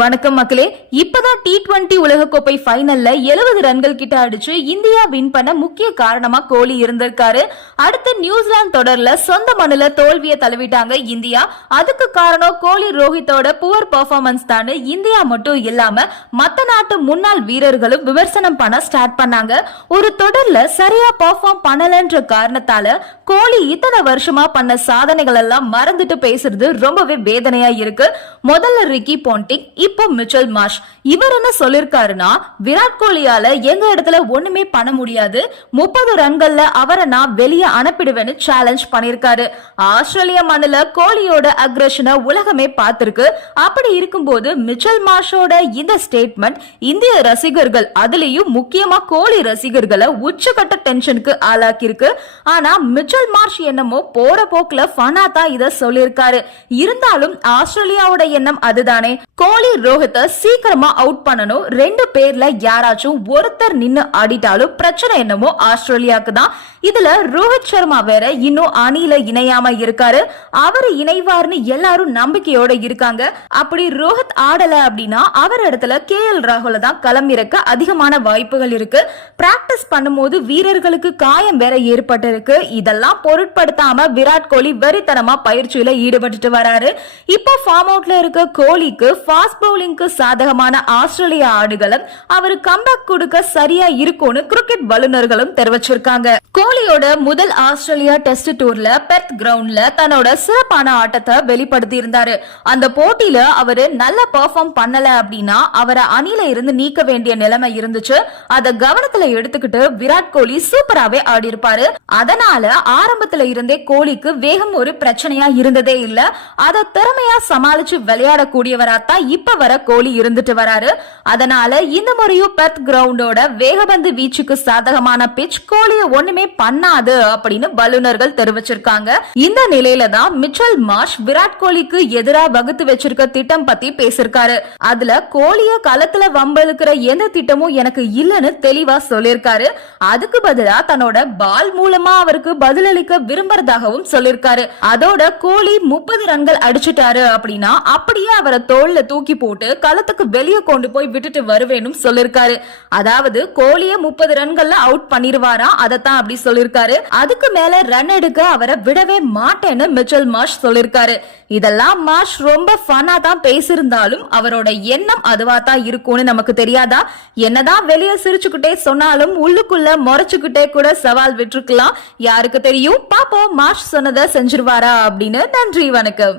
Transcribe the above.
வணக்கம் மக்களே. இப்பதான் T20 உலகக்கோப்பை ஃபைனல்ல 70 ரன்கள் கிட்ட அடிச்சு இந்தியா வின் பண்ண முக்கிய காரணமா கோலி இருந்திருக்காரு. அடுத்து நியூசிலாந்து தொடர்ல சொந்த மண்ணுல தோல்வியை தழுவிட்டாங்க இந்தியா. அதுக்கு காரணம் கோலி ரோஹித்தோட புவர் பெர்ஃபார்மன்ஸ் தான். இந்தியா மட்டும் இல்லாம மத்த நாட்டு முன்னாள் வீரர்களும் விமர்சனம் பண்ண ஸ்டார்ட் பண்ணாங்க. ஒரு தொடர்ல சரியா பெர்ஃபார்ம் பண்ணலன்ற காரணத்தால கோலி இத்தனை வருஷமா பண்ண சாதனைகள் எல்லாம் மறந்துட்டு பேசுறது ரொம்பவே வேதனையா இருக்கு. முதல்ல ரிக்கி பாண்டிங், இப்போ மிச்சல் மார்ஷ். இவர் என்ன சொல்லிருக்காருன்னா, விராட் கோலியால எங்க இடத்துல ஒண்ணுமே பண்ண முடியாது, 30 ரன்கள்ல அவரை நான் வெளியே அனுப்பிடுவேன்னு சேலஞ்ச் பண்ணிருக்காரு. ஆஸ்திரேலியா மண்ணுல கோலியோட அக்ரஷனை உலகமே பார்த்திருக்கு. அப்படி இருக்கும்போது மிச்சல் மார்ஷோட இந்த ஸ்டேட்மெண்ட் இந்திய ரசிகர்கள், அதுலயும் முக்கியமா கோலி ரசிகர்களை உச்சகட்ட டென்ஷனுக்கு ஆளாக்கிருக்கு. ஆனா மிச்சல் மார்ஷ் என்னமோ போற போக்குல ஃபனா தான் இத சொல்லிருக்காரு. இருந்தாலும் ஆஸ்திரேலியாவோட எண்ணம் அதுதானே, கோலி ரோஹித்த சீக்கிரமா அவுட் பண்ணணும். 2 பேர்ல யாராச்சும் ஒருத்தர் நின்னு ஆடிட்டாலும் பிரச்சனை என்னமோ ஆஸ்திரேலியாவுக்கு தான். இதுல ரோஹித் சர்மா வேற இன்னும் அணியில இணையாம இருக்காரு. அவரு இணைவார்னு எல்லாரும் நம்பிக்கையோட இருக்காங்க. அப்படி ரோஹித் ஆடல அப்படின்னா அவர் இடத்துல KL ராகுல தான் களம் இறக்க அதிகமான வாய்ப்புகள் இருக்கு. பிராக்டிஸ் பண்ணும்போது வீரர்களுக்கு காயம் வேற ஏற்பட்டு இருக்கு. இதெல்லாம் பொருட்படுத்தாம விராட் கோலி வெறித்தனமா பயிற்சியில ஈடுபட்டு வராரு. இப்போ ஃபார்ம் அவுட்ல இருக்க கோலிக்கு ஃபாஸ்ட் பவுலிங்க்கு சாதகமான ஆஸ்திரேலியா ஆடுகளும் அவர் கம்பேக் கொடுக்க சரியா இருக்கும்னு கிரிக்கெட் வல்லுநர்களும் தெரிவிச்சிருக்காங்க. கோலியோட முதல் ஆஸ்திரேலியா டெஸ்ட் டூர்ல பெர்த் கிரவுண்ட்ல தன்னோட சிறப்பான ஆட்டத்தை வெளிப்படுத்தி இருந்தாரு. அந்த போட்டியில அவரு நல்ல பெர்ஃபார்ம் பண்ணல அப்படின்னா அவரை அணில இருந்து நீக்க வேண்டிய நிலைமை இருந்துச்சு. அத கவனத்துல எடுத்துக்கிட்டு விராட் கோலி சூப்பராவே ஆடி இருப்பாரு. அதனால ஆரம்பத்துல இருந்தே கோலிக்கு வேகம் ஒரு பிரச்சனையா இருந்ததே இல்ல. அத திறமையா சமாளிச்சு விளையாடக்கூடியவரா தான் இப்ப வர கோலி இருந்துட்டு வராரு. அதனால இந்த முறையும் பெர்த் கிரவுண்டோட வேகபந்து வீச்சுக்கு சாதகமான பிட்ச் கோலிய ஒண்ணுமே பண்ணாது அப்படின்னு வல்லுநர்கள் தெரிவிச்சிருக்காங்க. இந்த நிலையில தான் மிச்சல் மார்ஷ் விராட் கோலிக்கு எதிராக வகுத்து வச்சிருக்க திட்டம் பத்தி பேசிருக்காரு. அதுல கோலிய களத்துல வம்பளுக்கிற எந்த திட்டமும் எனக்கு இல்லன்னு தெளிவா சொல்லிருக்காரு. அதுக்கு பதிலா தன்னோட பால் மூலமா அவருக்கு பதிலளிக்க விரும்புறதாகவும் சொல்லிருக்காரு. அதோட கோலி 30 ரன்கள் அடிச்சுட்டாரு அப்படின்னா அப்படியே அவரை தோல்ல தூக்கி போட்டு களத்துக்கு வெளியே கொண்டு போய் விட்டுட்டு வருவேன்னு சொல்லிருக்காரு. அதாவது கோலிய 30 ரன்கள்ல அவுட் பண்ணிருவாரா, அதத்தான் அப்படி சொல்லிருக்காரு. அதுக்கு மேல ரன் எடுக்க அவரை விடவே மாட்டேன்னு மிச்சல் மார்ஷ் சொல்லிருக்காரு. இதெல்லாம் மார்ஷ் ரொம்ப ஃபனா தான் பேசியிருந்தாலும் அவரோட எண்ணம் அதுவா தான் இருக்கும்னு நமக்கு தெரியாதா? என்னதான் வெளியே சிரிச்சுக்கிட்டே சொன்னாலும் உள்ளுக்குள்ள முறைச்சுக்கிட்டே கூட சவால் விட்டுருக்கலாம். யாருக்கு தெரியும், பாப்போம் மார்ஷ் சொன்னதை செஞ்சிருவாரா அப்படின்னு. நன்றி, வணக்கம்.